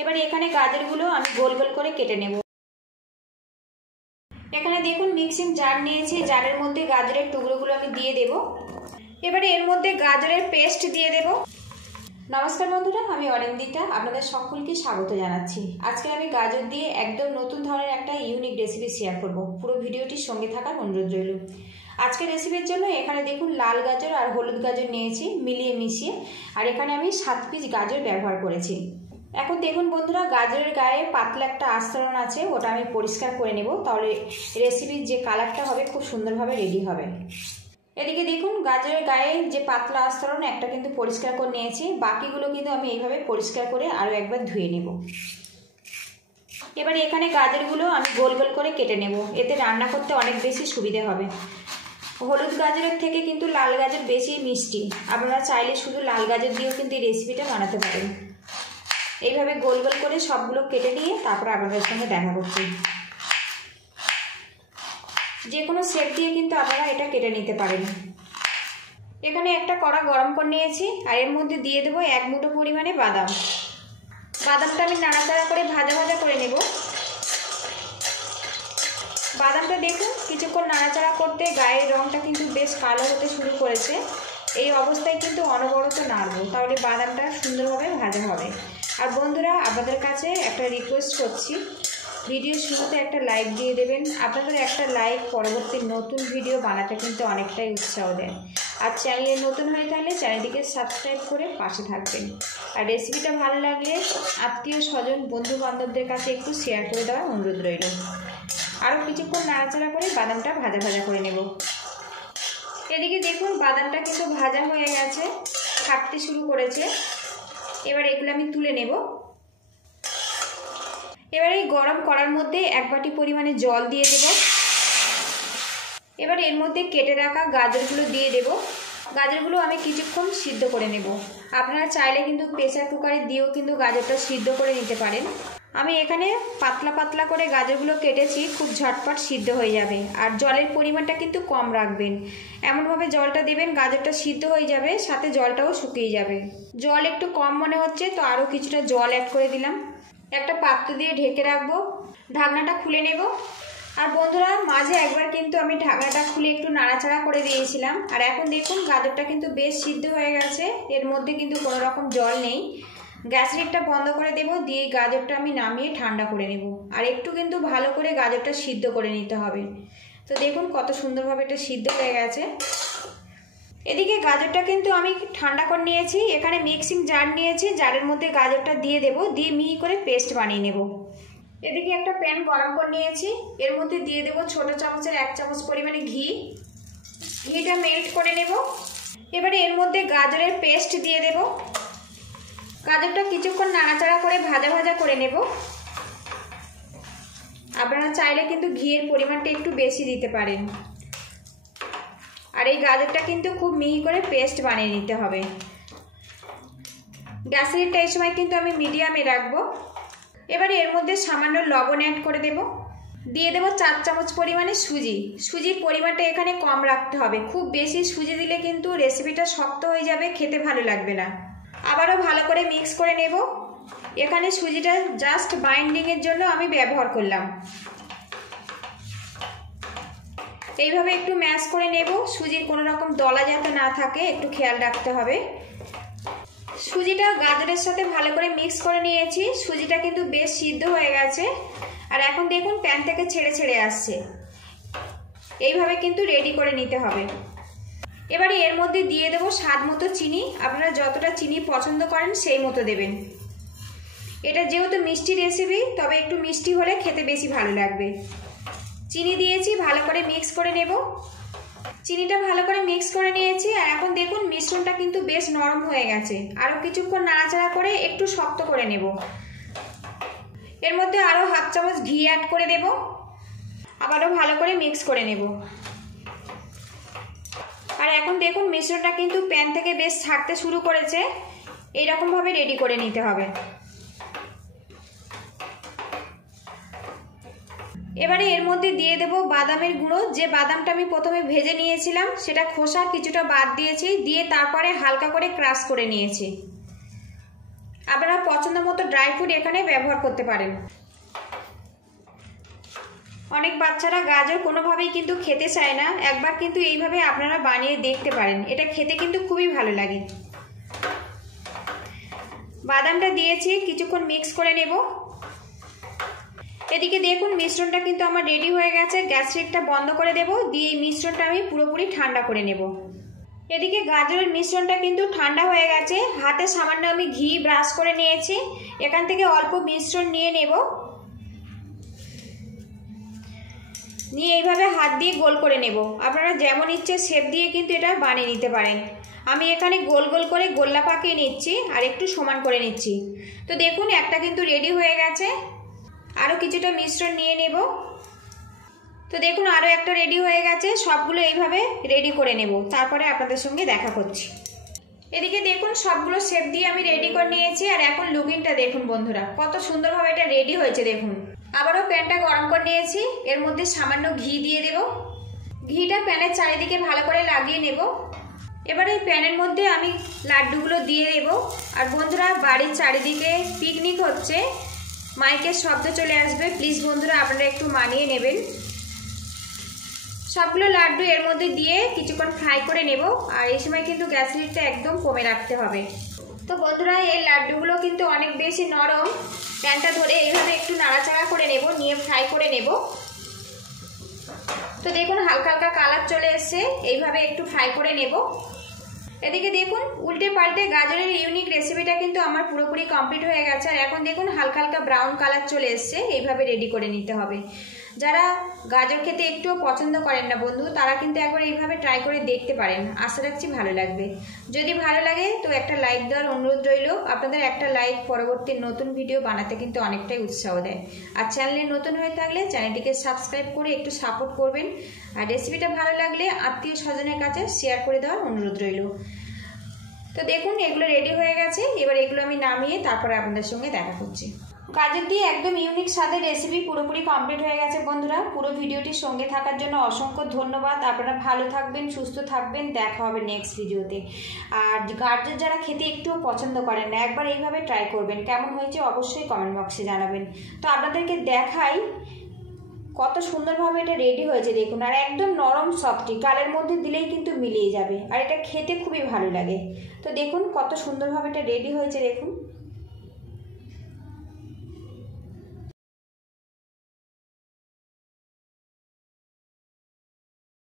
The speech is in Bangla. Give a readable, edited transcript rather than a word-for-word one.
এবারে এখানে গাজরগুলো আমি গোল গোল করে কেটে নেব। এখানে দেখুন মিক্সিং জার নিয়েছি, জারের মধ্যে গাজরের টুকরোগুলো আমি দিয়ে দেব। এবারে এর মধ্যে গাজরের পেস্ট দিয়ে দেব। নমস্কার বন্ধুরা, আমি অরিন্দিতা, আপনাদের সকলকে স্বাগত জানাচ্ছি। আজকে আমি গাজর দিয়ে একদম নতুন ধরনের একটা ইউনিক রেসিপি শেয়ার করব। পুরো ভিডিওটির সঙ্গে থাকার অনুরোধ রইল। আজকে রেসিপির জন্য এখানে দেখুন লাল গাজর আর হলুদ গাজর নিয়েছি মিলিয়ে মিশিয়ে, আর এখানে আমি 7 পিস গাজর ব্যবহার করেছি। এখন দেখুন বন্ধুরা, গাজরের গায়ে পাতলা একটা আস্তরণ আছে, ওটা আমি পরিষ্কার করে নেব, তাহলে রেসিপির যে কালারটা হবে খুব সুন্দরভাবে রেডি হবে। এদিকে দেখুন গাজরের গায়ে যে পাতলা আস্তরণ একটা কিন্তু পরিষ্কার করে নিয়েছি, বাকিগুলো কিন্তু আমি এইভাবে পরিষ্কার করে আরও একবার ধুয়ে নেব। এবারে এখানে গাজরগুলো আমি গোল গোল করে কেটে নেব, এতে রান্না করতে অনেক বেশি সুবিধে হবে। হলুদ গাজরের থেকে কিন্তু লাল গাজর বেশি মিষ্টি, আপনারা চাইলে শুধু লাল গাজর দিয়েও কিন্তু এই রেসিপিটা বানাতে পারেন। এইভাবে গোল গোল করে সবগুলো কেটে নিয়ে তারপর আপনাদের সঙ্গে দেখা করছি। যে কোনো শেপ দিয়ে কিন্তু আপনারা এটা কেটে নিতে পারেন। এখানে একটা কড়া গরম করে নিয়েছি, আর এর মধ্যে দিয়ে দেবো 1 মুঠো পরিমাণে বাদাম। বাদামটা আমি নাড়াচাড়া করে ভাজা ভাজা করে নেব। বাদামটা দেখুন কিছুক্ষণ নাড়াচাড়া করতে গায়ের রঙটা কিন্তু বেশ কালো হতে শুরু করেছে। এই অবস্থায় কিন্তু অনবরত নাড়বো, তাহলে বাদামটা সুন্দরভাবে ভাজা হবে। আর বন্ধুরা, আপনাদের কাছে একটা রিকোয়েস্ট করছি, ভিডিও শুরুতে একটা লাইক দিয়ে দেবেন। আপনাদের একটা লাইক পরবর্তী নতুন ভিডিও বানাতে কিন্তু অনেকটাই উৎসাহ দেয়। আর চ্যানেলে নতুন হয়ে থাকলে চ্যানেলটিকে সাবস্ক্রাইব করে পাশে থাকবেন। আর রেসিপিটা ভালো লাগলে আত্মীয় স্বজন বন্ধু বান্ধবদের কাছে একটু শেয়ার করে দেওয়ার অনুরোধ রইল। আরও কিছুক্ষণ নাড়াচাড়া করে বাদামটা ভাজা ভাজা করে নেব। এদিকে দেখুন বাদামটা কিন্তু ভাজা হয়ে গেছে, ফাটতে শুরু করেছে। এবার এগুলো আমি তুলে নেব। এবার এই গরম কড়ার মধ্যে 1 বাটি পরিমাণে জল দিয়ে দেব। এবার এর মধ্যে কেটে রাখা গাজরগুলো দিয়ে দেব। গাজরগুলো আমি কিছুক্ষণ সিদ্ধ করে নেব। আপনারা চাইলে কিন্তু প্রেসার কুকারে দিয়েও কিন্তু গাজরটা সিদ্ধ করে নিতে পারেন। আমি এখানে পাতলা পাতলা করে গাজরগুলো কেটেছি, খুব ঝটপট সিদ্ধ হয়ে যাবে। আর জলের পরিমাণটা কিন্তু কম রাখবেন, এমনভাবে জলটা দেবেন গাজরটা সিদ্ধ হয়ে যাবে, সাথে জলটাও শুকিয়ে যাবে। জল একটু কম মনে হচ্ছে তো আরও কিছুটা জল অ্যাড করে দিলাম। একটা পাত্র দিয়ে ঢেকে রাখবো, ঢাকনাটা খুলে নেব। আর বন্ধুরা, মাঝে একবার কিন্তু আমি ঢাকনাটা খুলে একটু নাড়াচাড়া করে দিয়েছিলাম। আর এখন দেখুন গাজরটা কিন্তু বেশ সিদ্ধ হয়ে গেছে, এর মধ্যে কিন্তু কোনো রকম জল নেই। গ্যাস লিডটা বন্ধ করে দেব, দিয়ে গাজরটা আমি নামিয়ে ঠান্ডা করে নেব। আর একটু কিন্তু ভালো করে গাজরটা সিদ্ধ করে নিতে হবে। তো দেখুন কত সুন্দরভাবে এটা সিদ্ধ হয়ে গেছে। এদিকে গাজরটা কিন্তু আমি ঠান্ডা করে নিয়েছি। এখানে মিক্সিং জার নিয়েছি, জারের মধ্যে গাজরটা দিয়ে দেব, দিয়ে মিহি করে পেস্ট বানিয়ে নেব। এদিকে একটা প্যান গরম করে নিয়েছি, এর মধ্যে দিয়ে দেব ছোট চামচের 1 চামচ পরিমাণে ঘি। ঘিটা মেল্ট করে নেব। এবারে এর মধ্যে গাজরের পেস্ট দিয়ে দেব। গাজরটা কিছুক্ষণ নাড়াচাড়া করে ভাজা ভাজা করে নেব। আপনারা চাইলে কিন্তু ঘিয়ের পরিমাণটা একটু বেশি দিতে পারেন। আর এই গাজরটা কিন্তু খুব মিহি করে পেস্ট বানিয়ে নিতে হবে। গ্যাসের হিটটা এই সময় কিন্তু আমি মিডিয়ামে রাখবো। এবারে এর মধ্যে সামান্য লবণ অ্যাড করে দেব। দিয়ে দেব 4 চামচ পরিমাণে সুজি। সুজির পরিমাণটা এখানে কম রাখতে হবে, খুব বেশি সুজি দিলে কিন্তু রেসিপিটা শক্ত হয়ে যাবে, খেতে ভালো লাগবে না। আবারও ভালো করে মিক্স করে নেব। এখানে সুজিটা জাস্ট বাইন্ডিংয়ের জন্য আমি ব্যবহার করলাম। এইভাবে একটু ম্যাশ করে নেব, সুজির কোনো রকম দলা যাতে না থাকে একটু খেয়াল রাখতে হবে। সুজিটা গাজরের সাথে ভালো করে মিক্স করে নিয়েছি, সুজিটা কিন্তু বেশ সিদ্ধ হয়ে গেছে। আর এখন দেখুন প্যান থেকে ছেড়ে ছেড়ে আসছে। এইভাবে কিন্তু রেডি করে নিতে হবে। এবারে এর মধ্যে দিয়ে দেব স্বাদ মতো চিনি। আপনারা যতটা চিনি পছন্দ করেন সেই মতো দেবেন। এটা যেহেতু মিষ্টি রেসিপি, তবে একটু মিষ্টি হলে খেতে বেশি ভালো লাগবে। চিনি দিয়েছি, ভালো করে মিক্স করে নেব। চিনিটা ভালো করে মিক্স করে নিয়েছি। আর এখন দেখুন মিশ্রণটা কিন্তু বেশ নরম হয়ে গেছে। আরও কিছুক্ষণ নাড়াচাড়া করে একটু শক্ত করে নেব। এর মধ্যে আরও 1/2 চামচ ঘি অ্যাড করে দেব। আবারও ভালো করে মিক্স করে নেব। আর এখন দেখুন মিশ্রণটা কিন্তু প্যান থেকে বেশ ছাড়তে শুরু করেছে। এইরকমভাবে রেডি করে নিতে হবে। এবারে এর মধ্যে দিয়ে দেব বাদামের গুঁড়ো। যে বাদামটা আমি প্রথমে ভেজে নিয়েছিলাম সেটা খোসা কিছুটা বাদ দিয়েছি, দিয়ে তারপরে হালকা করে ক্রাশ করে নিয়েছি। আপনারা পছন্দ মতো ড্রাই ফ্রুট এখানে ব্যবহার করতে পারেন। অনেক বাচ্চারা গাজর কোনোভাবেই কিন্তু খেতে চায় না, একবার কিন্তু এইভাবে আপনারা বানিয়ে দেখতে পারেন, এটা খেতে কিন্তু খুবই ভালো লাগে। বাদামটা দিয়েছি, কিছুক্ষণ মিক্স করে নেব। এদিকে দেখুন মিশ্রণটা কিন্তু আমার রেডি হয়ে গেছে। গ্যাস স্টিকটা বন্ধ করে দেব, দিয়ে এই মিশ্রণটা আমি পুরোপুরি ঠান্ডা করে নেব। এদিকে গাজরের মিশ্রণটা কিন্তু ঠান্ডা হয়ে গেছে। হাতে সামান্য আমি ঘি ব্রাশ করে নিয়েছি, এখান থেকে অল্প মিশ্রণ নিয়ে নেব, নিয়ে এইভাবে হাত দিয়ে গোল করে নেব। আপনারা যেমন ইচ্ছে শেপ দিয়ে কিন্তু এটা বানিয়ে নিতে পারেন। আমি এখানে গোল গোল করে গোল্লা পাকিয়ে নিচ্ছি আর একটু সমান করে নিচ্ছি। তো দেখুন একটা কিন্তু রেডি হয়ে গেছে। আরও কিছুটা মিশ্রণ নিয়ে নেব। তো দেখুন আরও একটা রেডি হয়ে গেছে। সবগুলো এইভাবে রেডি করে নেব, তারপরে আপনাদের সঙ্গে দেখা করছি। এদিকে দেখুন সবগুলো শেপ দিয়ে আমি রেডি করে নিয়েছি। আর এখন লুকিংটা দেখুন বন্ধুরা, কত সুন্দরভাবে এটা রেডি হয়েছে দেখুন। আবারও প্যানটা গরম করে নিয়েছি, এর মধ্যে সামান্য ঘি দিয়ে দেব। ঘিটা প্যানের চারিদিকে ভালো করে লাগিয়ে নেব। এবার এই প্যানের মধ্যে আমি লাড্ডুগুলো দিয়ে দেব। আর বন্ধুরা বাড়ির চারিদিকে পিকনিক হচ্ছে, মাইকের শব্দ চলে আসবে, প্লিজ বন্ধুরা আপনারা একটু মানিয়ে নেবেন। সবগুলো লাড্ডু এর মধ্যে দিয়ে কিছুক্ষণ ফ্রাই করে নেব। আর এই সময় কিন্তু গ্যাস লিডটা একদম কমে রাখতে হবে। তো বন্ধুরা এই লাড্ডুগুলো কিন্তু অনেক বেশি নরম, প্যানটা ধরে এইভাবে একটু নাড়াচাড়া করে নেব, নিয়ে ফ্রাই করে নেব। তো দেখুন হালকা হালকা কালার চলে এসছে, এইভাবে একটু ফ্রাই করে নেব। এদিকে দেখুন উল্টে পাল্টে গাজরের ইউনিক রেসিপিটা কিন্তু আমার পুরোপুরি কমপ্লিট হয়ে গেছে। আর এখন দেখুন হালকা হালকা ব্রাউন কালার চলে এসছে, এইভাবে রেডি করে নিতে হবে। যারা গাজর খেতে একটুও পছন্দ করেন না বন্ধু, তারা কিন্তু একবার এইভাবে ট্রাই করে দেখতে পারেন, আশা রাখছি ভালো লাগবে। যদি ভালো লাগে তো একটা লাইক দেওয়ার অনুরোধ রইল। আপনাদের একটা লাইক পরবর্তী নতুন ভিডিও বানাতে কিন্তু অনেকটাই উৎসাহ দেয়। আর চ্যানেলে নতুন হয়ে থাকলে চ্যানেলটিকে সাবস্ক্রাইব করে একটু সাপোর্ট করবেন। আর রেসিপিটা ভালো লাগলে আত্মীয় স্বজনের কাছে শেয়ার করে দেওয়ার অনুরোধ রইল। তো দেখুন এগুলো রেডি হয়ে গেছে, এবার এগুলো আমি নামিয়ে তারপরে আপনাদের সঙ্গে দেখা করছি। গাজর দিয়ে একদম ইউনিক স্বাদের রেসিপি পুরোপুরি কমপ্লিট হয়ে গেছে বন্ধুরা। পুরো ভিডিওটির সঙ্গে থাকার জন্য অসংখ্য ধন্যবাদ। আপনারা ভালো থাকবেন, সুস্থ থাকবেন, দেখা হবে নেক্সট ভিডিওতে। আর গাজর যারা খেতে একটুও পছন্দ করেন না, একবার এইভাবে ট্রাই করবেন, কেমন হয়েছে অবশ্যই কমেন্ট বক্সে জানাবেন। তো আপনাদেরকে দেখাই কত সুন্দরভাবে এটা রেডি হয়েছে দেখুন। আর একদম নরম সফটি, গালের মধ্যে দিলেই কিন্তু মিলিয়ে যাবে, আর এটা খেতে খুবই ভালো লাগে। তো দেখুন কত সুন্দরভাবে এটা রেডি হয়েছে দেখুন।